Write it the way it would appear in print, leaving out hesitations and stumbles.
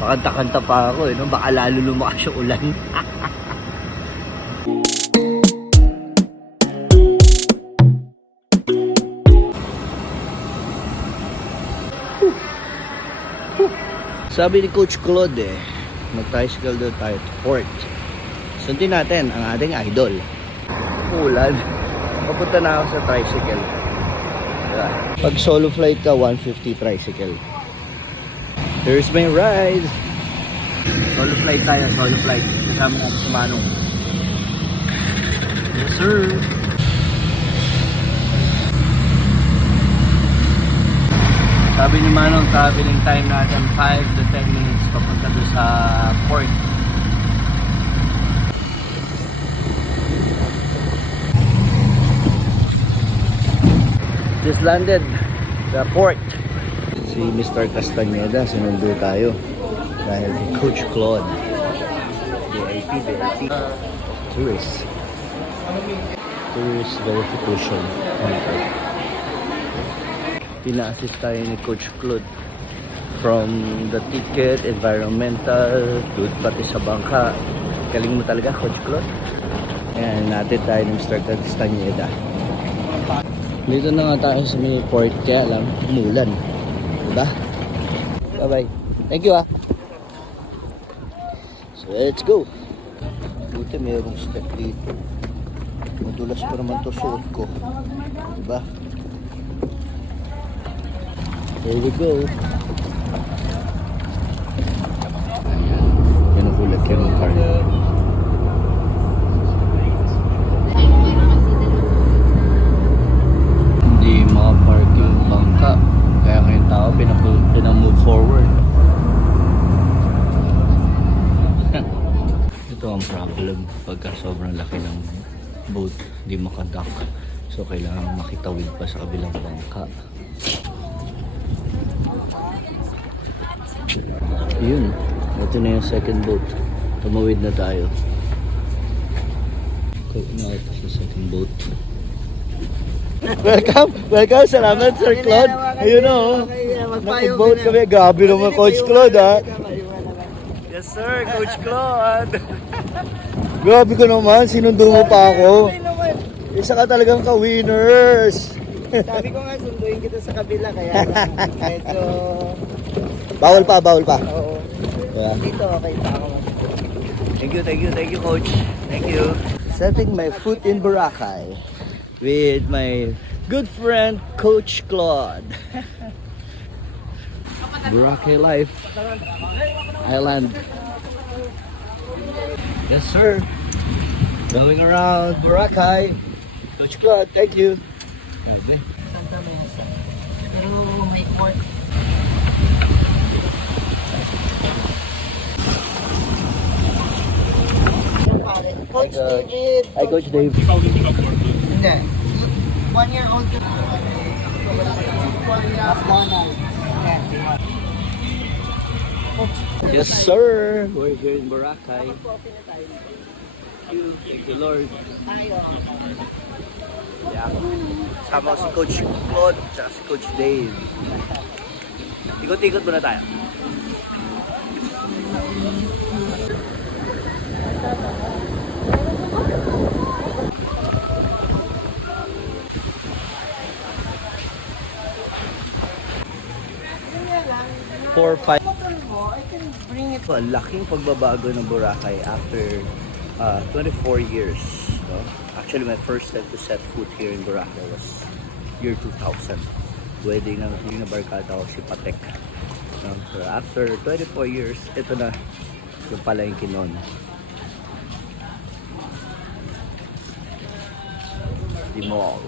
Pakanta-kanta pa ako, no? Baka lalo lumakas yung ulan. Sabi ni Coach Claude mag-tricycle doon tayo to port. Sundin natin ang ating idol. Ulan. Papunta na ako sa tricycle. Diba? Pag solo flight ka, 150 tricycle. There's my ride. Solo flight tayo, solo flight. Kasama natin si Manong. Yes sir. Sabi ni Manong, traveling time natin 5 to 10 minutes papunta doon sa port. Just landed the port. Si Mr. Castañeda, sinundo tayo dahil si Coach Claude. VIP. Tourist verification. Pina-assist tayo ni Coach Claude from the ticket, environmental, pati sa bangka. Galing mo talaga, Coach Claude. Ayan, natin tayo ni Mr. Castañeda. Dito na nga tayo sa may port, kaya lang umulan. Diba? Bye bye. Thank you So let's go. Buti mayroong step dito. Madulas pa naman to suot ko. Diba? There we go. Yan ang kulat yung car. Hindi makapark yung bangka. Kaya ngayong tao pinamove forward. Ito ang problem pagka sobrang laki ng boat, hindi makadock. So kailangan makitawid pa sa kabilang bangka. Yun, ito na yung second boat. Tumawid na tayo. Na ito sa second boat. Welcome, salamat Sir Claude. Ayun o, nakipag-boat kami. Grabe naman Coach Claude ha. Yes sir, Coach Claude. Grabe ko naman, sinundo mo pa ako. Isa ka talagang ka-winners. Sabi ko nga, sunduin kita sa kabila, kaya medyo... Bawal pa. Oo. Yeah. Dito, okay pa ako. Thank you Coach. Thank you. Setting my foot in Boracay with my good friend Coach Claude. Boracay life. Island. Yes sir. Going around Boracay. Coach Claude, thank you. Okay. Pero may port. Coach David. Hi Coach Dave. Hindi. 1 year old ka. Yes sir. We're here in Boracay. Thank you Lord. Yeah. Sama ko si Coach Claude at si Coach Dave. Ikot-ikot muna tayo. Four, five. Laking pagbabago ng Boracay after 24 years. No? Actually, my first time to set foot here in Boracay was year 2000. Wedding ng barkada ko si Patek. No? So after 24 years, ito na yung palengke nun. The mall.